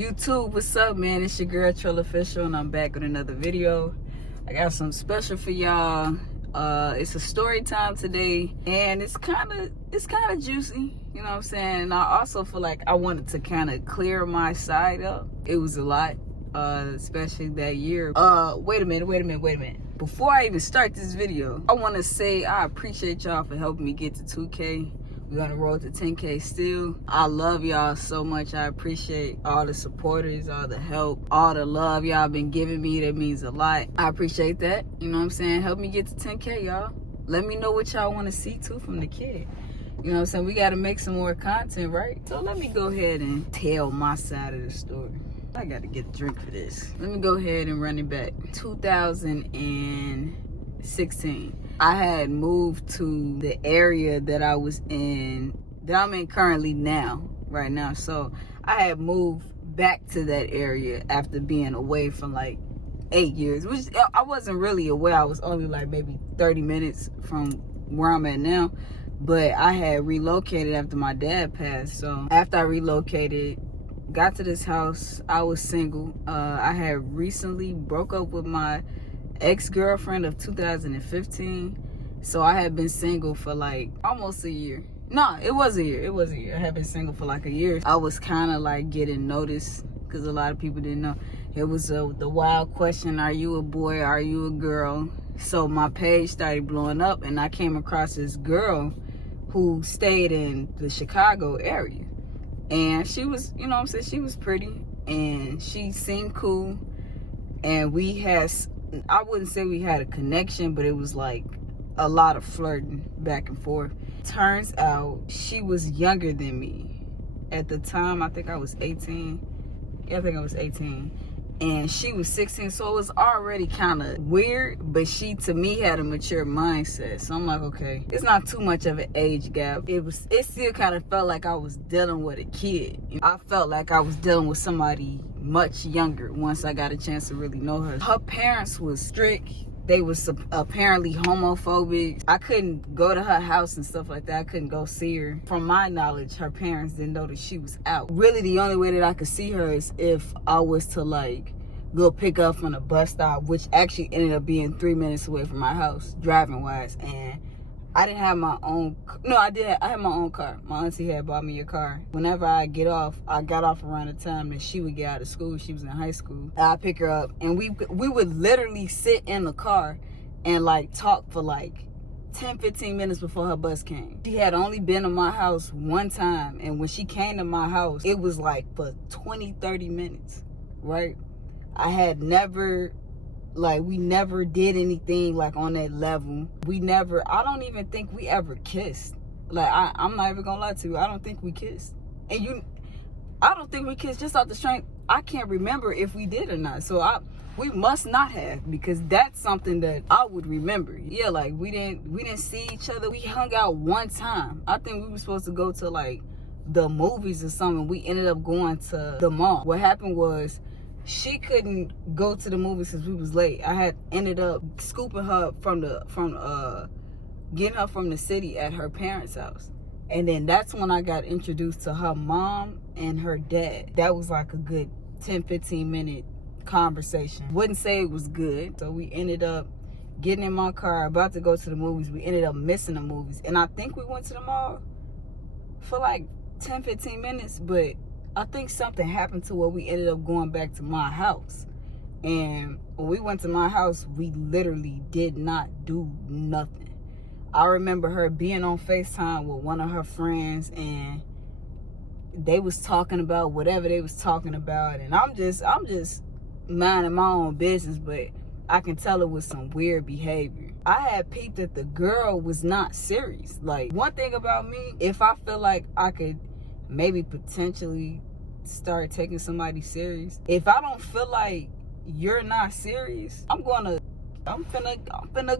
YouTube, what's up, man? It's your girl Trvllofficial, and I'm back with another video. I got something special for y'all. It's a story time today, and it's kind of juicy, you know what I'm saying? And I also feel like I wanted to kind of clear my side up. It was a lot, especially that year. Wait a minute. Before I even start this video, I want to say I appreciate y'all for helping me get to 2K. We're on the road to 10K still. I love y'all so much. I appreciate all the supporters, all the help, all the love y'all been giving me. That means a lot. I appreciate that. You know what I'm saying? Help me get to 10K, y'all. Let me know what y'all want to see too from the kid. You know what I'm saying? We got to make some more content, right? So let me go ahead and tell my side of the story. I got to get a drink for this. Let me go ahead and run it back. 2016. I had moved to the area that I'm in currently right now. So I had moved back to that area after being away from like 8 years, which I wasn't really aware. I was only like maybe 30 minutes from where I'm at now. But I had relocated after my dad passed. So after I relocated, got to this house, I was single. I had recently broke up with my ex-girlfriend of 2015. So I had been single for like almost a year. No, it was a year. I had been single for like a year. I was kind of like getting noticed because a lot of people didn't know. It was the wild question, are you a boy, are you a girl? So my page started blowing up, and I came across this girl who stayed in the Chicago area. And she was, you know what I'm saying, she was pretty and she seemed cool. And I wouldn't say we had a connection, but it was like a lot of flirting back and forth. Turns out she was younger than me. At the time, I think I was 18. Yeah, I think I was 18. And she was 16, so it was already kind of weird, but she, to me, had a mature mindset. So I'm like, okay, it's not too much of an age gap. It still kind of felt like I was dealing with a kid. I felt like I was dealing with somebody much younger once I got a chance to really know her. Her parents was strict. They was apparently homophobic. I couldn't go to her house and stuff like that. I couldn't go see her. From my knowledge, her parents didn't know that she was out. Really, the only way that I could see her is if I was to like go pick up from the bus stop, which actually ended up being 3 minutes away from my house, driving wise. And I didn't have my own. No, I did. I had my own car. My auntie had bought me a car. Whenever I got off around the time that she would get out of school. She was in high school. I'd pick her up, and we would literally sit in the car and like talk for like 10-15 minutes before her bus came. She had only been to my house one time, and when she came to my house, it was like for 20-30 minutes, right? I had never, like, we never did anything like on that level. I don't even think we ever kissed. Like, I'm not even gonna lie to you, I don't think we kissed. And I don't think we kissed just off the strength. I can't remember if we did or not. So we must not have, because that's something that I would remember. Yeah, like we didn't see each other. We hung out one time. I think we were supposed to go to like the movies or something. We ended up going to the mall. What happened was, she couldn't go to the movies because we was late. I had ended up scooping her getting her from the city at her parents' house. And then that's when I got introduced to her mom and her dad. That was like a good 10-15 minute conversation. Wouldn't say it was good. So we ended up getting in my car, about to go to the movies. We ended up missing the movies. And I think we went to the mall for like 10-15 minutes, but I think something happened to where we ended up going back to my house. And when we went to my house, we literally did not do nothing. I remember her being on FaceTime with one of her friends, and they was talking about whatever they was talking about. And I'm just minding my own business, but I can tell it was some weird behavior. I had peeped that the girl was not serious. Like, one thing about me, if I feel like I could maybe potentially start taking somebody serious, if I don't feel like you're not serious, I'm finna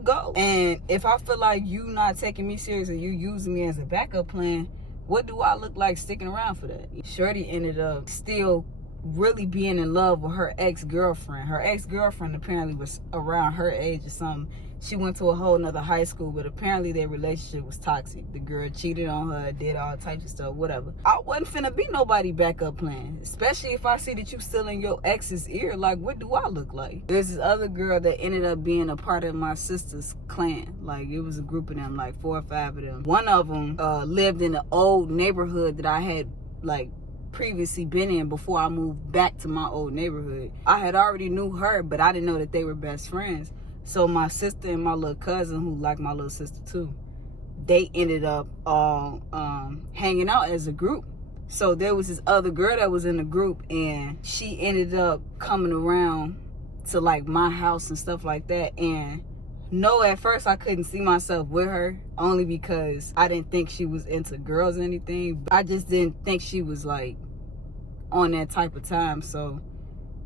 go. And if I feel like you not taking me serious and you using me as a backup plan, what do I look like sticking around for that? Shorty ended up still really being in love with her ex-girlfriend. Her ex-girlfriend apparently was around her age or something. She went to a whole nother high school, but apparently their relationship was toxic. The girl cheated on her, did all types of stuff, whatever. I wasn't finna be nobody backup plan, especially if I see that you still in your ex's ear. Like, what do I look like? There's this other girl that ended up being a part of my sister's clan. Like, it was a group of them, like 4 or 5 of them. One of them lived in the old neighborhood that I had, like, previously been in before I moved back to my old neighborhood. I had already knew her, but I didn't know that they were best friends. So my sister and my little cousin, who liked my little sister too, they ended up hanging out as a group. So there was this other girl that was in the group, and she ended up coming around to like my house and stuff like that. And no, at first I couldn't see myself with her, only because I didn't think she was into girls or anything. I just didn't think she was like on that type of time. So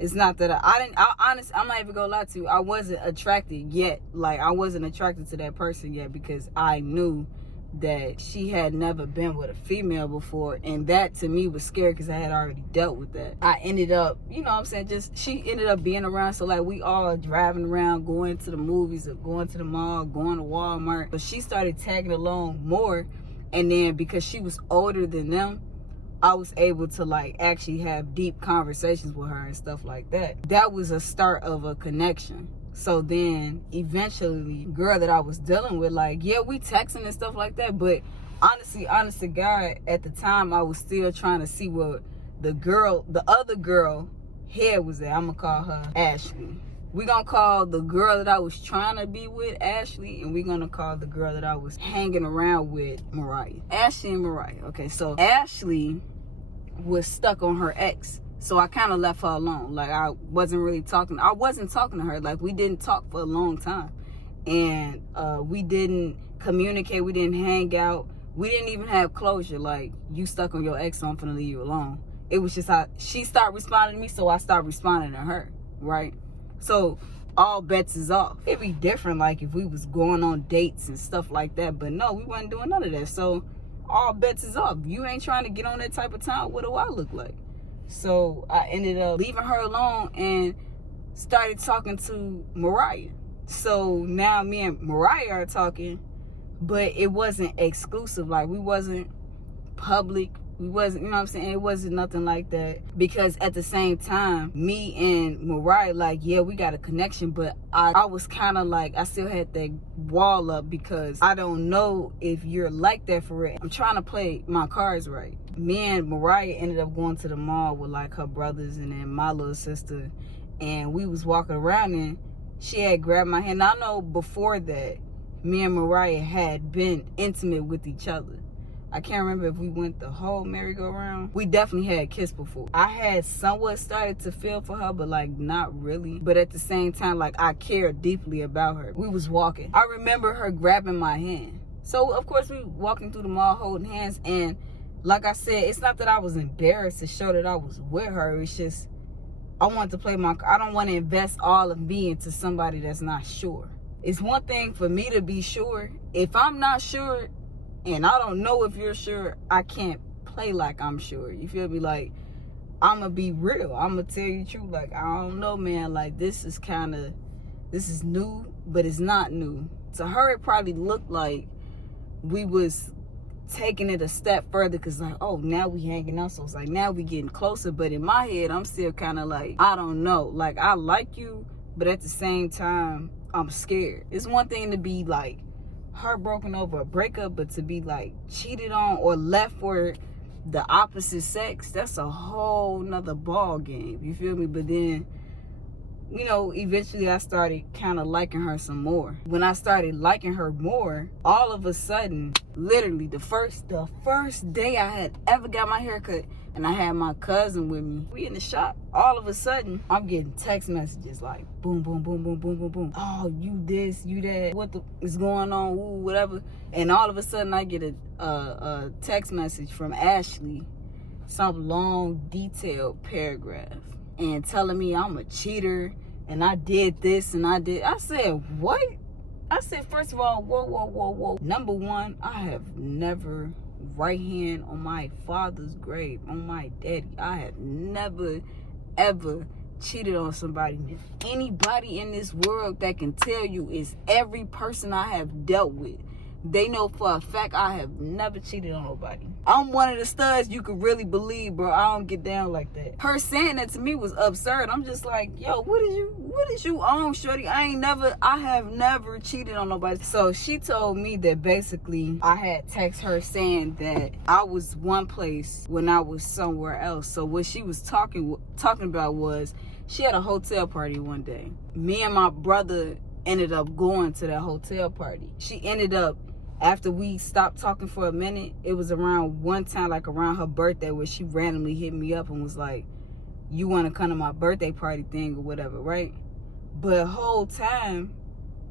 it's not that I'm not even gonna lie to you, I wasn't attracted yet. Like, I wasn't attracted to that person yet, because I knew that she had never been with a female before, and that to me was scary because I had already dealt with that. I ended up, you know what I'm saying, she ended up being around, so like we all driving around, going to the movies or going to the mall, going to Walmart. But she started tagging along more, and then because she was older than them, I was able to like actually have deep conversations with her and stuff like that. That was a start of a connection. So then eventually, girl that I was dealing with, like, yeah, we texting and stuff like that, but honestly, honest to God, at the time I was still trying to see what the other girl head was at. I'm gonna call her Ashley. We're gonna call the girl that I was trying to be with Ashley, and we're gonna call the girl that I was hanging around with Mariah. Ashley and Mariah. Okay, so Ashley was stuck on her ex, so I kind of left her alone. Like, I wasn't talking to her. Like, we didn't talk for a long time, and we didn't communicate, we didn't hang out, we didn't even have closure. Like, you stuck on your ex, so I'm finna leave you alone. It was just how she started responding to me, so I started responding to her, right? So all bets is off. It'd be different like if we was going on dates and stuff like that, but no, we wasn't doing none of that. So all bets is off. You ain't trying to get on that type of time. What do I look like? So I ended up leaving her alone and started talking to Mariah. So now me and Mariah are talking, but it wasn't exclusive. Like, we wasn't public. We wasn't, you know what I'm saying? It wasn't nothing like that. Because at the same time, me and Mariah, like, yeah, we got a connection, but I was kind of like, I still had that wall up, because I don't know if you're like that for real. I'm trying to play my cards right. Me and Mariah ended up going to the mall with like her brothers and then my little sister, and we was walking around, and she had grabbed my hand. Now, I know before that, me and Mariah had been intimate with each other. I can't remember if we went the whole merry-go-round. We definitely had kissed before. I had somewhat started to feel for her, but like not really. But at the same time, like, I cared deeply about her. We was walking. I remember her grabbing my hand. So of course we walking through the mall holding hands, and like I said, it's not that I was embarrassed to show that I was with her. It's just I wanted to play I don't want to invest all of me into somebody that's not sure. It's one thing for me to be sure. If I'm not sure, and I don't know if you're sure, I can't play like I'm sure. You feel me? Like, I'm going to be real. I'm going to tell you the truth. Like, I don't know, man. Like, this is new, but it's not new. To her, it probably looked like we was taking it a step further, because like, oh, now we hanging out. So it's like, now we getting closer. But in my head, I'm still kind of like, I don't know. Like, I like you, but at the same time, I'm scared. It's one thing to be like heartbroken over a breakup, but to be like cheated on or left for the opposite sex, that's a whole nother ball game. You feel me? But then, you know, eventually I started kind of liking her some more. When I started liking her more, all of a sudden, literally the first day I had ever got my hair cut, and I had my cousin with me, we in the shop, all of a sudden I'm getting text messages like boom, boom, boom, boom, boom, boom, boom. Oh, you this, you that, what is going on, ooh, whatever. And all of a sudden I get a text message from Ashley, some long detailed paragraph, and telling me I'm a cheater and I did this and I said, what? I said, first of all, whoa. Number one, I have never, right hand on my father's grave, on my daddy, I have never ever cheated on somebody. If anybody in this world that can tell you is every person I have dealt with, they know for a fact I have never cheated on nobody. I'm one of the studs you could really believe, bro. I don't get down like that. Her saying that to me was absurd. I'm just like, yo, what did you own, shorty? I have never cheated on nobody. So she told me that basically I had text her saying that I was one place when I was somewhere else. So what she was talking about was she had a hotel party one day. Me and my brother ended up going to that hotel party. She ended up, after we stopped talking for a minute, it was around one time, like around her birthday, where she randomly hit me up and was like, you want to come to my birthday party thing or whatever, right? But the whole time,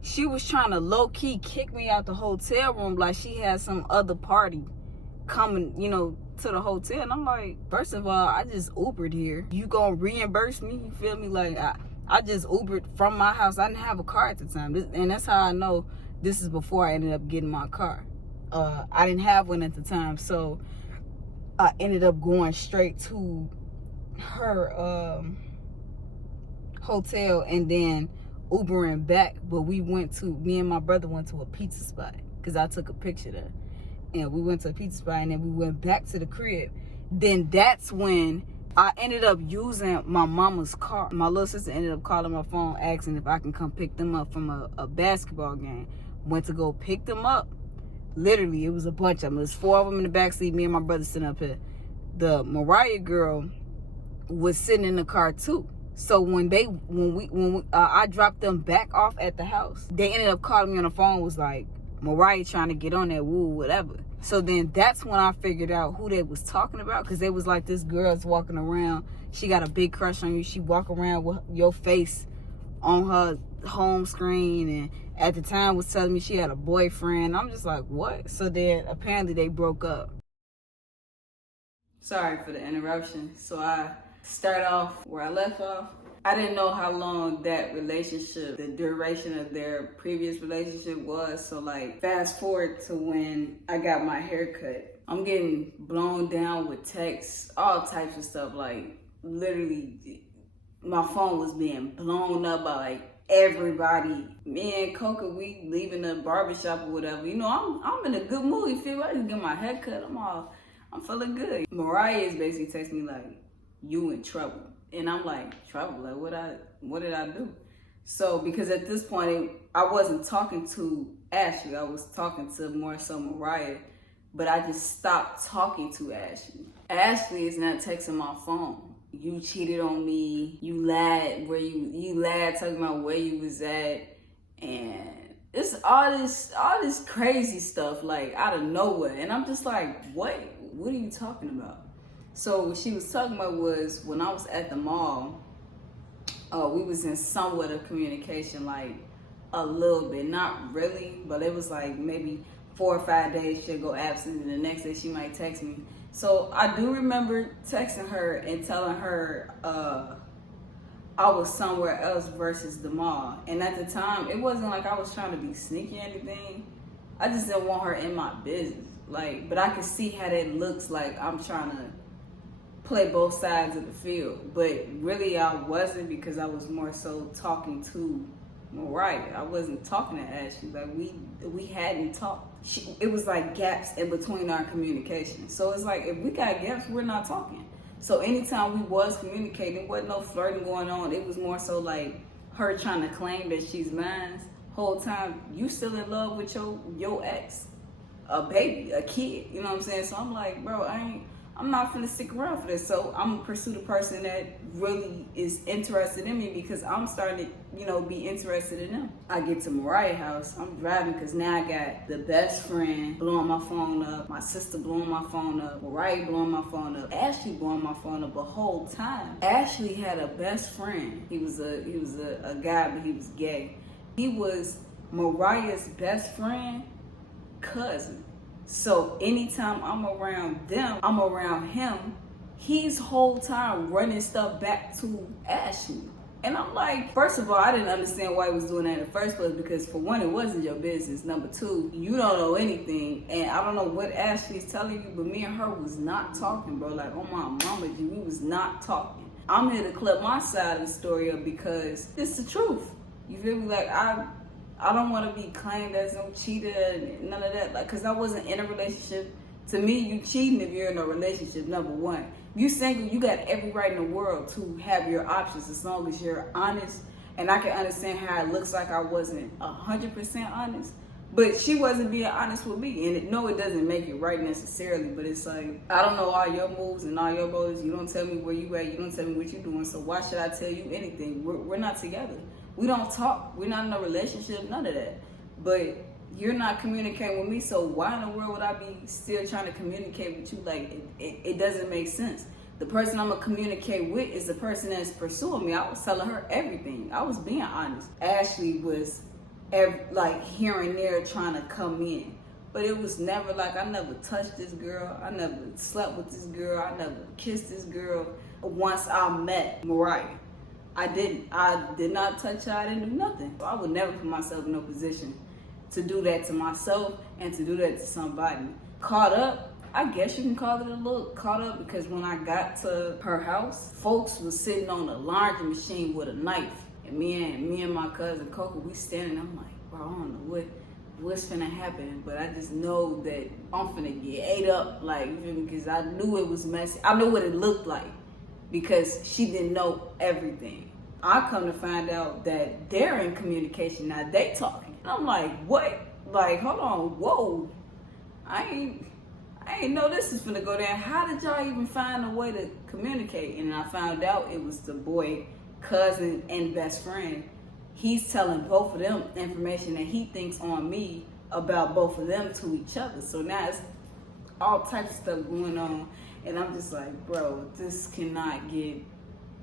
she was trying to low-key kick me out the hotel room like she had some other party coming, to the hotel. And I'm like, first of all, I just Ubered here. You gonna reimburse me? You feel me? Like, I just Ubered from my house. I didn't have a car at the time. And that's how I know this is before I ended up getting my car. I didn't have one at the time. So I ended up going straight to her hotel and then Ubering back. But me and my brother went to a pizza spot because I took a picture there. And we went to a pizza spot and then we went back to the crib. Then that's when I ended up using my mama's car. My little sister ended up calling my phone asking if I can come pick them up from a basketball game. Went to go pick them up. Literally, it was a bunch of them. There's 4 of them in the backseat, me and my brother sitting up here. The Mariah girl was sitting in the car too. So when I dropped them back off at the house, they ended up calling me on the phone, was like, Mariah trying to get on that woo, whatever. So then that's when I figured out who they was talking about, because they was like, this girl's walking around. She got a big crush on you. She walk around with your face on her home screen, and at the time was telling me she had a boyfriend. I'm just like, what? So then apparently they broke up. Sorry for the interruption. So I start off where I left off. I didn't know how long that relationship, the duration of their previous relationship was. So like, fast forward to when I got my hair cut. I'm getting blown down with texts, all types of stuff. Like, literally, my phone was being blown up by like everybody. Me and Coca, we leaving the barbershop or whatever. I'm in a good mood. You feel me? I just get my hair cut. I'm feeling good. Mariah is basically texting me like, you in trouble. And I'm like, trouble? Like, what did I do? So, because at this point, I wasn't talking to Ashley. I was talking to more so Mariah. But I just stopped talking to Ashley. Ashley is not texting my phone. You cheated on me. You lied talking about where you was at. And it's all this crazy stuff, like, out of nowhere. And I'm just like, what? What are you talking about? So what she was talking about was when I was at the mall, we was in somewhat of communication, like a little bit, not really, but it was like maybe 4 or 5 days she'll go absent, and the next day she might text me. So I do remember texting her and telling her I was somewhere else versus the mall. And at the time, it wasn't like I was trying to be sneaky or anything. I just didn't want her in my business. Like, but I could see how that looks like I'm trying to play both sides of the field. But really I wasn't, because I was more so talking to Mariah. I wasn't talking to Ashley. Like, we hadn't talked. It was like gaps in between our communication. So it's like, if we got gaps, we're not talking. So anytime we was communicating, wasn't no flirting going on. It was more so like her trying to claim that she's mine. Whole time you still in love with your ex, a baby, a kid. You know what I'm saying? So I'm like, bro, I'm not gonna stick around for this. So I'm gonna pursue the person that really is interested in me, because I'm starting to, be interested in them. I get to Mariah's house, I'm driving, because now I got the best friend blowing my phone up, my sister blowing my phone up, Mariah blowing my phone up, Ashley blowing my phone up. The whole time, Ashley had a best friend. He was a guy, but he was gay. He was Mariah's best friend, cousin. So anytime I'm around them, I'm around him, he's whole time running stuff back to Ashley. And I'm like, first of all, I didn't understand why he was doing that in the first place, because for one, it wasn't your business. Number two, you don't know anything. And I don't know what Ashley's telling you, but me and her was not talking, bro. Like, oh my mama, we was not talking. I'm here to clip my side of the story up because it's the truth. You feel me? Like, I don't want to be claimed as no cheater and none of that. Like, cause I wasn't in a relationship. To me, you cheating if you're in a relationship, number one. If you single, you got every right in the world to have your options as long as you're honest. And I can understand how it looks like I wasn't 100% honest. But she wasn't being honest with me. And no, it doesn't make it right necessarily. But it's like, I don't know all your moves and all your motives. You don't tell me where you at. You don't tell me what you're doing. So why should I tell you anything? We're not together. We don't talk. We're not in a relationship. None of that. But you're not communicating with me. So why in the world would I be still trying to communicate with you? Like, it doesn't make sense. The person I'm going to communicate with is the person that's pursuing me. I was telling her everything. I was being honest. Ashley was like here and there trying to come in. But it was never like, I never touched this girl. I never slept with this girl. I never kissed this girl. Once I met Mariah, I did not touch her. I didn't do nothing. I would never put myself in no position to do that to myself and to do that to somebody. Caught up, I guess you can call it a little caught up, because when I got to her house, folks was sitting on a laundry machine with a knife. And me and my cousin Coco, we standing. I'm like, bro, I don't know what's finna happen, but I just know that I'm finna get ate up, like, because I knew it was messy. I knew what it looked like because she didn't know everything. I come to find out that they're in communication now. They talking. I'm like, what? Like, hold on, whoa. I ain't know this is finna go down. How did y'all even find a way to communicate? And I found out it was the boy, cousin, and best friend. He's telling both of them information that he thinks on me about both of them to each other. So now it's all types of stuff going on. And I'm just like, bro, this cannot get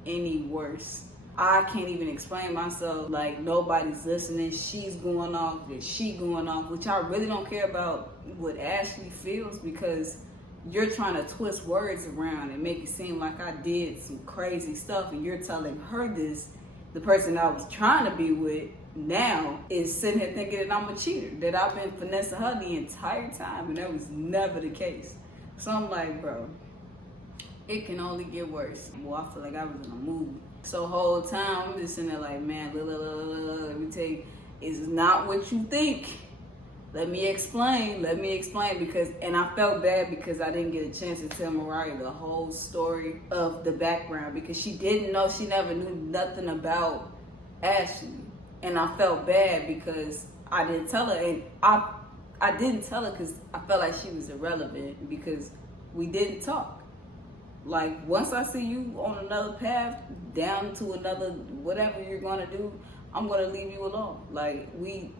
any worse. I can't even explain myself. Like, nobody's listening. She's going off, that she going off, which I really don't care about what Ashley feels, because you're trying to twist words around and make it seem like I did some crazy stuff, and you're telling her this. The person I was trying to be with now is sitting here thinking that I'm a cheater, that I've been finessing her the entire time, and that was never the case. So I'm like, bro, it can only get worse. Well, I feel like I was in a movie. So whole time I'm just sitting there like, man, let me tell you, it's not what you think. Let me explain, because, and I felt bad because I didn't get a chance to tell Mariah the whole story of the background, because she didn't know, she never knew nothing about Ashley. And I felt bad because I didn't tell her, and I didn't tell her because I felt like she was irrelevant, because we didn't talk. Like, once I see you on another path, down to another, whatever you're gonna do, I'm gonna leave you alone. Like, we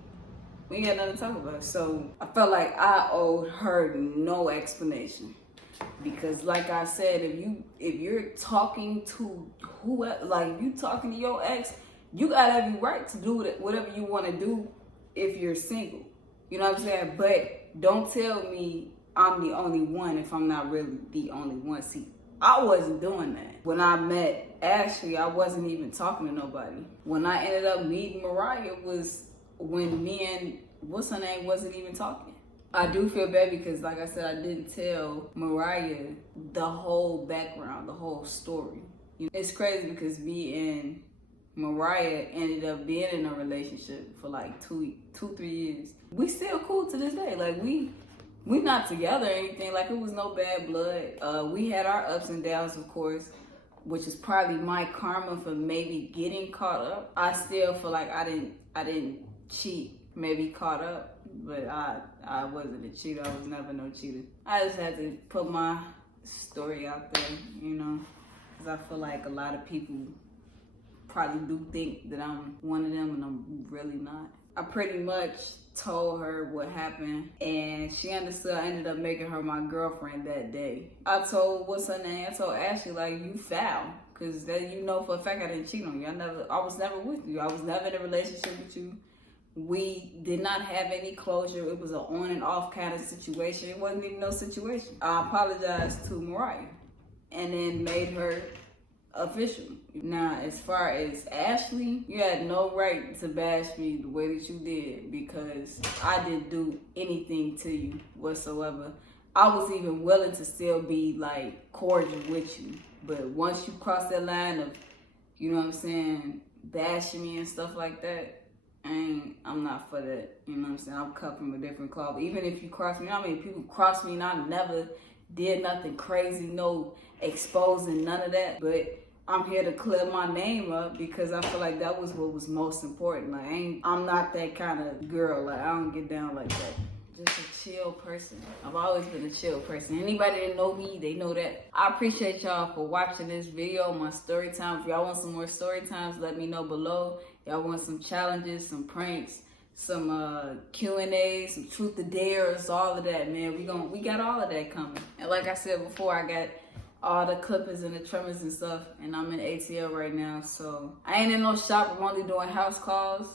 ain't got nothing to talk about. So I felt like I owed her no explanation, because like I said, if you're talking to whoever, like if you talking to your ex, you got every right to do whatever you want to do if you're single. You know what I'm saying? But don't tell me I'm the only one if I'm not really the only one. See, I wasn't doing that. When I met Ashley, I wasn't even talking to nobody. When I ended up meeting Mariah was when me and what's her name wasn't even talking. I do feel bad because, like I said, I didn't tell Mariah the whole background, the whole story. It's crazy because me and Mariah ended up being in a relationship for like 3 years. We still cool to this day. Like, we not together or anything. Like, it was no bad blood. We had our ups and downs, of course, which is probably my karma for maybe getting caught up. I still feel like I didn't cheat, maybe caught up, but I wasn't a cheater. I was never no cheater. I just had to put my story out there, you know, because I feel like a lot of people probably do think that I'm one of them, and I'm really not. I pretty much told her what happened, and she understood. I ended up making her my girlfriend that day. I told, what's her name? I told Ashley, like, you foul, because that, you know for a fact I didn't cheat on you. I was never with you. I was never in a relationship with you. We did not have any closure. It was an on and off kind of situation. It wasn't even no situation. I apologized to Mariah and then made her official. Now, as far as Ashley, you had no right to bash me the way that you did, because I didn't do anything to you whatsoever. I was even willing to still be like cordial with you. But once you cross that line of, you know what I'm saying, bashing me and stuff like that, I'm not for that. You know what I'm saying? I'm cut from a different cloth. Even if you cross me, I mean, people cross me and I never did nothing crazy, no exposing, none of that. But I'm here to clear my name up because I feel like that was what was most important. Like, I'm not that kind of girl. Like, I don't get down like that. Just a chill person. I've always been a chill person. Anybody that know me, they know that. I appreciate y'all for watching this video, my story time. If y'all want some more story times, let me know below. Y'all want some challenges, some pranks, some Q&As, some truth or dares, all of that, man. We got all of that coming. And like I said before, I got all the clippers and the trimmers and stuff, and I'm in ATL right now, so I ain't in no shop. I'm only doing house calls,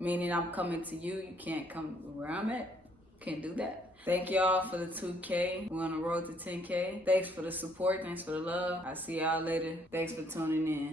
meaning I'm coming to you. You can't come where I'm at. Can't do that. Thank y'all for the 2K. We're on the road to 10K. Thanks for the support. Thanks for the love. I'll see y'all later. Thanks for tuning in.